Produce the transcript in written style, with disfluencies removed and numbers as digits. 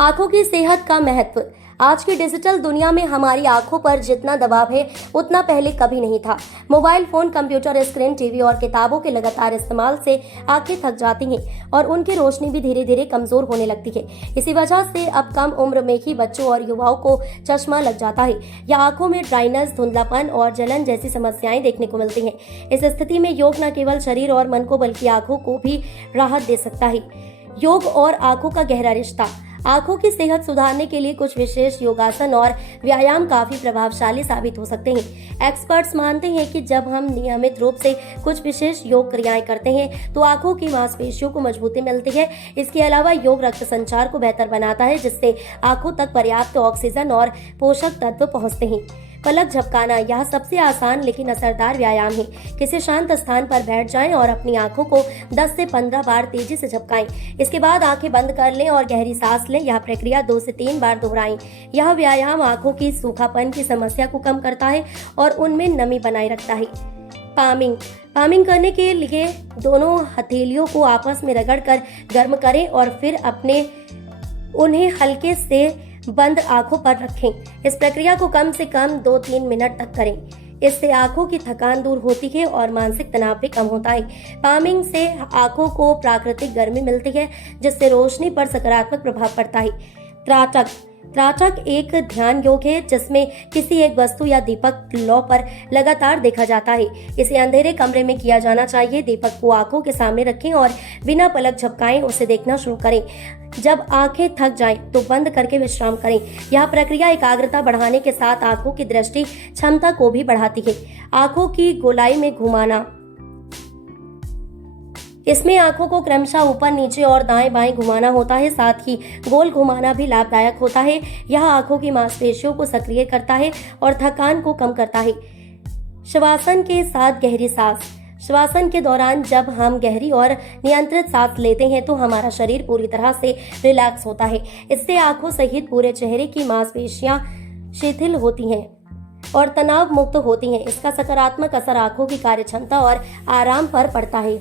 आंखों की सेहत का महत्व। आज की डिजिटल दुनिया में हमारी आंखों पर जितना दबाव है उतना पहले कभी नहीं था। Mobile phone, computer screen, TV और किताबों के लगातार इस्तेमाल से आंखें थक जाती हैं और उनकी रोशनी भी धीरे धीरे कमजोर होने लगती है। इसी वजह से अब कम उम्र में ही बच्चों और युवाओं को चश्मा लग जाता है या आंखों में ड्राइनेस, धुंधलापन और जलन जैसी समस्याएं देखने को मिलती हैं। इस स्थिति में योग न केवल शरीर और मन को बल्कि आंखों को भी राहत दे सकता है। योग और आंखों का गहरा रिश्ता। आंखों की सेहत सुधारने के लिए कुछ विशेष योगासन और व्यायाम काफी प्रभावशाली साबित हो सकते हैं। एक्सपर्ट्स मानते हैं कि जब हम नियमित रूप से कुछ विशेष योग क्रियाएं करते हैं तो आंखों की मांसपेशियों को मजबूती मिलती है। इसके अलावा योग रक्त संचार को बेहतर बनाता है, जिससे आंखों तक पर्याप्त ऑक्सीजन और पोषक तत्व पहुंचते हैं। पलक झपकाना, यह सबसे आसान लेकिन असरदार व्यायाम है। किसी शांत स्थान पर बैठ जाएं और अपनी आंखों को 10 से 15 बार तेजी से झपकाएं। इसके बाद आंखें बंद कर लें और गहरी सांस लें। यह प्रक्रिया 2 से 3 बार दोहराएं। यह व्यायाम आंखों की सूखापन की समस्या को कम करता है और उनमें नमी बनाए रखता है। पामिंग करने के लिए दोनों हथेलियों को आपस में रगड़कर गर्म करें और फिर उन्हें हल्के से बंद आंखों पर रखें। इस प्रक्रिया को कम से कम 2-3 मिनट तक करें। इससे आंखों की थकान दूर होती है और मानसिक तनाव भी कम होता है। पामिंग से आंखों को प्राकृतिक गर्मी मिलती है, जिससे रोशनी पर सकारात्मक प्रभाव पड़ता है। त्राटक एक ध्यान योग है जिसमें किसी एक वस्तु या दीपक लौ पर लगातार देखा जाता है। इसे अंधेरे कमरे में किया जाना चाहिए। दीपक को आंखों के सामने रखें और बिना पलक झपकाएं उसे देखना शुरू करें। जब आंखें थक जाएं तो बंद करके विश्राम करें। यह प्रक्रिया एकाग्रता बढ़ाने के साथ आंखों की दृष्टि क्षमता को भी बढ़ाती है। आंखों की गोलाई में घुमाना। इसमें आंखों को क्रमशः ऊपर, नीचे और दाएं बाएं घुमाना होता है। साथ ही गोल घुमाना भी लाभदायक होता है। यह आंखों की मांसपेशियों को सक्रिय करता है और थकान को कम करता है। श्वासन के साथ गहरी सांस। श्वासन के दौरान जब हम गहरी और नियंत्रित सांस लेते हैं तो हमारा शरीर पूरी तरह से रिलैक्स होता है। इससे आंखों सहित पूरे चेहरे की मांसपेशियां शिथिल होती हैं और तनाव मुक्त होती हैं। इसका सकारात्मक असर आंखों की कार्यक्षमता और आराम पर पड़ता है।